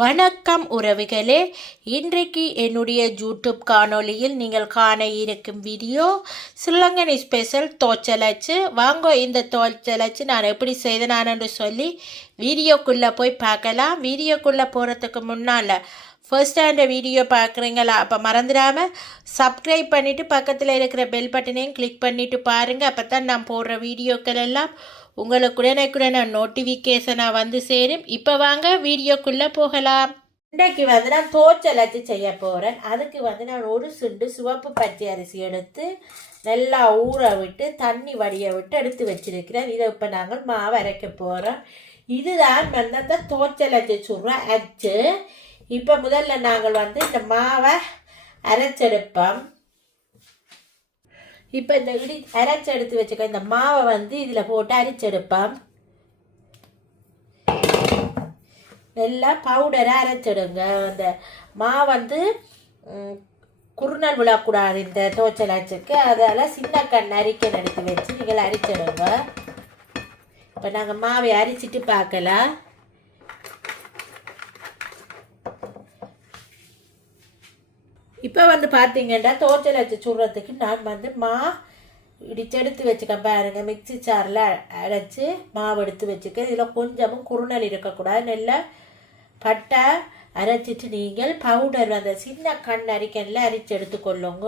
வணக்கம் உறவுகளே. இன்றைக்கு என்னுடைய யூடியூப் காணொளியில் நீங்கள் காண இருக்கும் வீடியோ சிலங்கனி ஸ்பெஷல் தோச்சலச்சு. வாங்க இந்த தோச்சலச்சு நான் எப்படி செய்தனான்னு சொல்லி வீடியோக்குள்ளே போய் பார்க்கலாம். வீடியோக்குள்ளே போகிறதுக்கு முன்னால் ஃபர்ஸ்ட் அந்த வீடியோ பார்க்குறீங்களா? அப்போ மறந்துடாமல் சப்ஸ்கிரைப் பண்ணிவிட்டு பக்கத்தில் இருக்கிற பெல் பட்டனையும் கிளிக் பண்ணிவிட்டு பாருங்கள் அப்போ தான் நான் போடுற வீடியோக்கள் எல்லாம் உங்களுக்கு உடனே நோட்டிஃபிகேஷனாக வந்து சேரும். இப்போ வாங்க வீடியோக்குள்ளே போகலாம். இன்றைக்கு வந்து நான் தோச்சல் அச்சு செய்ய போகிறேன் அதுக்கு வந்து நான் ஒரு சுண்டு சிவப்பு பச்சை அரிசி எடுத்து நல்லா ஊற விட்டு தண்ணி வடிய விட்டு எடுத்து வச்சிருக்கிறேன். இதை இப்போ நாங்கள் மாவு அரைக்க போகிறோம் இதுதான் வந்து அந்த தோச்சல் அச்சு அச்சு. இப்போ முதல்ல நாங்கள் வந்து இந்த மாவை அரைச்செடுப்போம். இப்போ இந்த இடி அரைச்சி எடுத்து வச்சுக்க இந்த மாவை வந்து இதில் போட்டு அரைச்செடுப்பான் நல்லா பவுடரை அரைச்சிடுங்க அந்த மா வந்து ம், குறுநல் விழக்கூடாது இந்த தோச்சல் அச்சுக்கு அதால் சின்ன கண் அரிக்கன் எடுத்து வச்சு நீங்கள் அரிச்சிடுங்க இப்போ நாங்கள் மாவை அரிச்சிட்டு பார்க்கலாம். இப்போ வந்து பார்த்தீங்கன்னா தோச்சல் வச்சு சுடுறதுக்கு நான் வந்து மா இடிச்சு எடுத்து வச்சுக்கேன் பாருங்க. மிக்ஸி சாரில் அரைச்சி மாவு எடுத்து வச்சுக்க. இதில் கொஞ்சமும் குறுநல் இருக்கக்கூடாது. நல்லா பட்டை அரைச்சிட்டு நீங்கள் பவுடர் அந்த சின்ன கண் அரிக்கனில் அரிச்சு எடுத்துக்கொள்ளுங்க.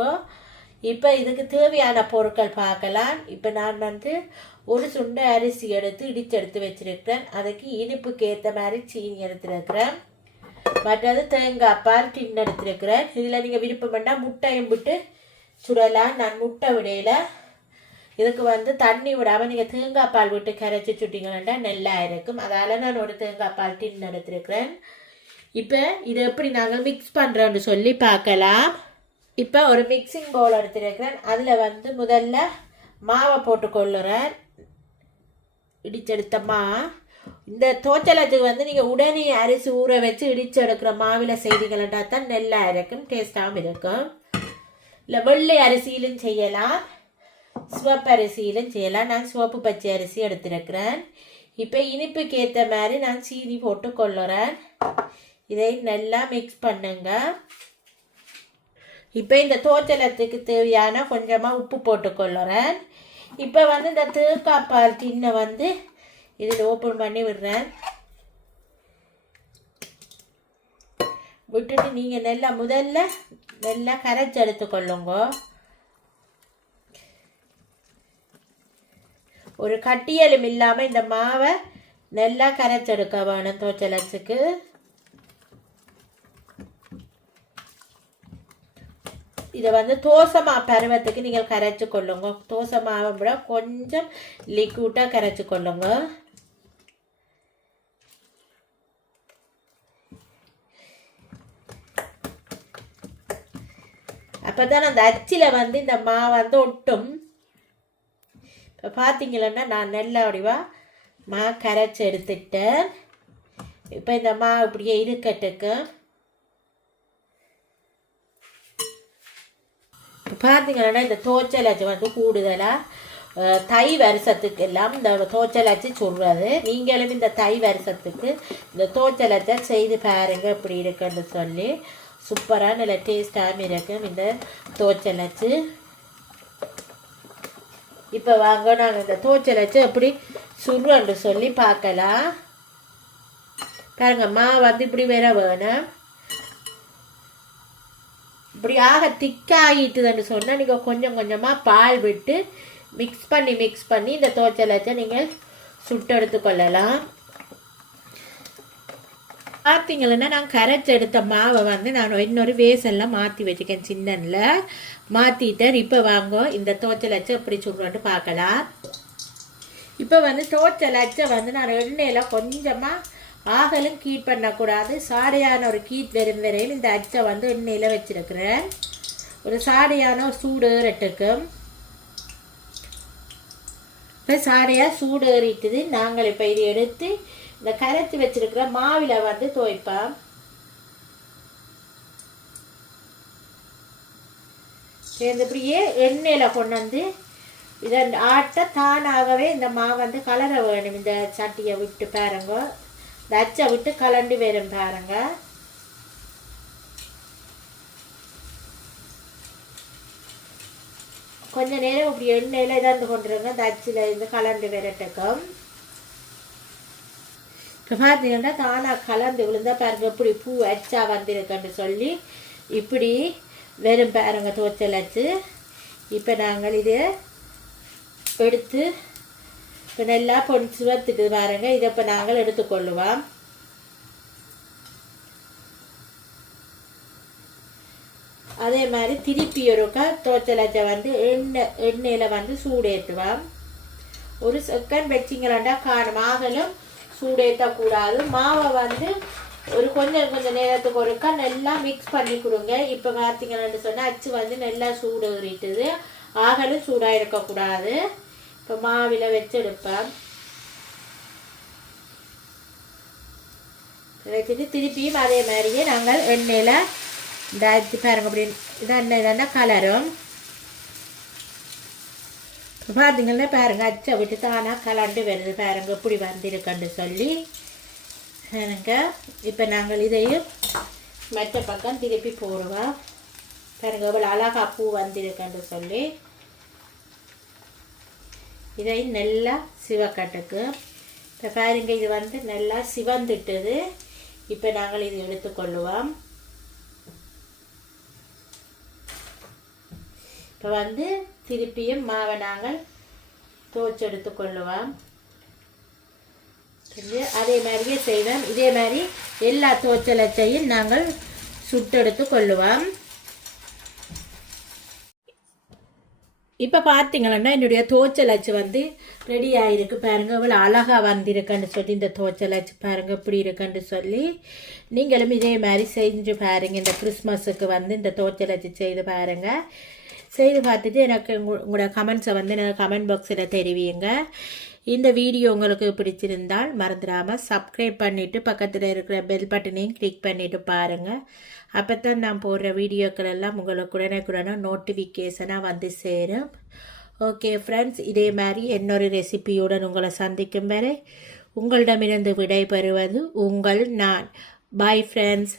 இப்போ இதுக்கு தேவையான பொருட்கள் பார்க்கலாம். இப்போ நான் வந்து ஒரு சுண்டை அரிசி எடுத்து இடிச்சு எடுத்து அதுக்கு இனிப்புக்கு ஏற்ற மாதிரி சீனி எடுத்துருக்கிறேன் மற்றது தேங்காய் பால் டின் எடுத்துருக்கிறேன். இதில் நீங்கள் விருப்பம் பண்ணால் முட்டையும் விட்டு சுடலாம். நான் முட்டை விடையில் இதுக்கு வந்து தண்ணி விடாமல் நீங்கள் தேங்காய் பால் விட்டு கரைச்சி சுட்டிங்கன்னா நல்லா இருக்கும். அதால் நான் ஒரு தேங்காய் பால் டின் எடுத்துருக்கிறேன். இப்போ இதை எப்படி நாங்கள் மிக்ஸ் பண்ணுறோன்னு சொல்லி பார்க்கலாம். இப்போ ஒரு மிக்சிங் பவுல் எடுத்துருக்கிறேன். அதில் வந்து முதல்ல மாவை போட்டுக்கொள்ளுறேன். இடிச்செடுத்த மா இந்த தோச்சலத்துக்கு வந்து நீங்கள் உடனே அரிசி ஊற வச்சு இடிச்சு எடுக்கிற மாவில் செய்திகளண்டா தான் நல்லா இருக்கும் டேஸ்டாகவும் இருக்கும். இல்லை வெள்ளை அரிசியிலும் செய்யலாம். சிவப்பு அரிசியிலும் செய்யலாம். நான் சிவப்பு பச்சை அரிசி எடுத்திருக்கிறேன். இப்போ இனிப்புக்கு ஏற்ற மாதிரி நான் சீனி போட்டு கொள்ளுறேன். இதை நல்லா மிக்ஸ் பண்ணுங்க. இப்போ இந்த தோச்சலத்துக்கு தேவையான கொஞ்சமாக உப்பு போட்டு கொள்ளுறேன். இப்போ வந்து இந்த தேக்காப்பால் டின்னை வந்து இதில் ஓப்பன் பண்ணி விடுறேன். விட்டுட்டு நீங்கள் நல்லா முதல்ல நல்லா கரைச்சி எடுத்துக்கொள்ளுங்க ஒரு கட்டியலும் இல்லாமல் இந்த மாவை நல்லா கரைச்செடுக்க வேணும் தோச்சலச்சுக்கு இதை வந்து தோசை மா பருவத்துக்கு நீங்கள் கரைச்சி கொள்ளுங்க. தோசை மாவை விட கொஞ்சம் லிக்விட்டாக கரைச்சி கொள்ளுங்க. அப்போதான் அந்த அச்சில் வந்து இந்த மா வந்து ஒட்டும். இப்போ பார்த்தீங்களன்னா நான் நெல்லை அப்படிவா மா கரைச்சி எடுத்துட்டேன் இப்போ இந்த மா இப்படியே இருக்கட்டுக்கு. இப்போ பார்த்தீங்கன்னா இந்த தோச்சலாச்சி வந்து கூடுதலாக தை வருஷத்துக்கு எல்லாம் இந்த தோச்சலச்சு சொல்கிறது நீங்களும் இந்த தை வருஷத்துக்கு இந்த தோச்சலாச்சை செய்து பாருங்க இப்படி இருக்குன்னு சொல்லி. சூப்பராக நல்ல டேஸ்டாகவும் இருக்கும் இந்த தோச்சலச்சு இப்போ வாங்க நாங்கள் இந்த தோச்சலச்சு எப்படி சுருன்னு சொல்லி பார்க்கலாம். பாருங்க மா வந்து இப்படி வேற வேணும் இப்படி ஆக திக்காகிட்டுதுன்னு சொன்னால் நீங்கள் கொஞ்சம் கொஞ்சமாக பால் விட்டு மிக்ஸ் பண்ணி மிக்ஸ் பண்ணி இந்த தோச்சலச்சை நீங்கள் சுட்டெடுத்து கொள்ளலாம் பார்த்தீங்கன்னா நான் கரைச்சி எடுத்த மாவை வந்து நான் இன்னொரு வேசெல்லாம் மாற்றி வச்சுக்கேன் சின்னனில். மாற்றிட்டேன் இப்போ வாங்க இந்த தோச்சலச்சை எப்படி சுடுறோன்னு பார்க்கலாம். இப்போ வந்து தோச்சலச்சை வந்து நான் எண்ணெயில் கொஞ்சமாக ஆகலும் கீட் பண்ணக்கூடாது. சாடையான ஒரு கீட் வரும் வரையில் இந்த அச்சை வந்து எண்ணெயில் வச்சிருக்கிறேன். ஒரு சாடையான ஒரு சூடு ரெட்டுக்கும் இப்போ சாடையாக சூடு ஏறிட்டுது. நாங்கள் இப்போ இதை எடுத்து இந்த கரைச்சி வச்சிருக்கிற மாவில் வந்து துவைப்போம். சேர்ந்து இப்படியே எண்ணெயில் கொண்டு வந்து இதை ஆட்ட தானாகவே இந்த மாவு வந்து கலர வேணும். இந்த சட்டியை விட்டு பாருங்க. இந்த அச்சை விட்டு கலண்டு வரும் பாருங்கள் கொஞ்ச நேரம் இப்படி எண்ணெயில் இதாந்து கொண்டுருங்க அந்த அச்சில் இருந்து கலந்து விரட்டக்கும் இப்போ பார்த்தீங்கன்னா தானாக கலந்து விழுந்தா பாருங்க இப்படி பூ அச்சா வந்திருக்குன்னு சொல்லி இப்படி வெறும் பாருங்க துவச்சல் அச்சு. இப்போ நாங்கள் இதை எடுத்து இப்போ நல்லா பொன் சிவத்துட்டு பாருங்கள் இதை இப்போ நாங்கள் எடுத்துக்கொள்ளுவோம். அதே மாதிரி திருப்பி ஒருக்கா தோச்சலச்சை வந்து எண்ணெய் எண்ணெயில் வந்து சூடேற்றுவோம் ஒரு செகண்ட் வச்சிங்களாண்டா காணும் ஆகலும் சூடேற்றக்கூடாது மாவை வந்து ஒரு கொஞ்சம் கொஞ்சம் நேரத்துக்கு ஒருக்கா நல்லா மிக்ஸ் பண்ணி கொடுங்க. இப்போ பார்த்தீங்கன்னு சொன்னால் அச்சு வந்து நல்லா சூடு ஏறிட்டுது ஆகலும் சூடாக இருக்கக்கூடாது இப்போ மாவில் வச்சு எடுப்பேன் வச்சுட்டு திருப்பியும் அதே மாதிரியே நாங்கள் எண்ணெயில் இந்த பாருங்க அப்படின்னு இதான் எண்ணெய் கலரும் பார்த்தீங்கன்னா பாருங்க அச்சை விட்டு தானாக கலண்டு வருது பாருங்க இப்படி வந்திருக்குன்னு சொல்லி பாருங்க இப்போ நாங்கள் இதையும் மற்ற பக்கம் திருப்பி போடுவோம் பாருங்க இவ்வளோ அழகா பூ வந்திருக்குன்னு சொல்லி இதையும் நல்லா சிவக்கட்டுக்கு இப்போ பாருங்க இது வந்து நல்லா சிவந்துட்டுது இப்போ நாங்கள் இது எடுத்துக்கொள்ளுவோம் இப்போ வந்து திருப்பியும் மாவை நாங்கள் துவச்செடுத்து கொள்ளுவோம். அதே மாதிரியே செய்வோம். இதே மாதிரி எல்லா துவச்சலச்சையும் நாங்கள் சுட்டெடுத்து கொள்ளுவோம். இப்போ பார்த்தீங்கன்னா என்னுடைய தோச்சல் அச்சு வந்து ரெடி ஆகிருக்கு பாருங்கள் இவ்வளோ அழகாக வந்திருக்குன்னு சொல்லி இந்த தோச்சல் அச்சு பாருங்கள் இப்படி இருக்குன்னு சொல்லி. நீங்களும் இதே மாதிரி செஞ்சு பாருங்கள் இந்த கிறிஸ்மஸுக்கு வந்து இந்த தோச்சல் அச்சு செய்து பாருங்கள் செய்து பார்த்துட்டு எனக்கு உங்களோட கமெண்ட்ஸை வந்து எனக்கு கமெண்ட் பாக்ஸில் தெரிவிங்க. இந்த வீடியோ உங்களுக்கு பிடிச்சிருந்தால் மறந்துடாமல் சப்ஸ்கிரைப் பண்ணிவிட்டு பக்கத்தில் இருக்கிற பெல் பட்டனையும் கிளிக் பண்ணிவிட்டு பாருங்கள் அப்போ தான் நான் போடுற வீடியோக்கள் எல்லாம் உங்களுக்கு உடனுக்குடனே நோட்டிஃபிகேஷனாக வந்து சேரும். ஓகே ஃப்ரெண்ட்ஸ் இதே மாதிரி இன்னொரு ரெசிபியுடன் உங்களை சந்திக்கும் வரை உங்களிடமிருந்து விடைபெறுவது உங்கள் நான். Bye friends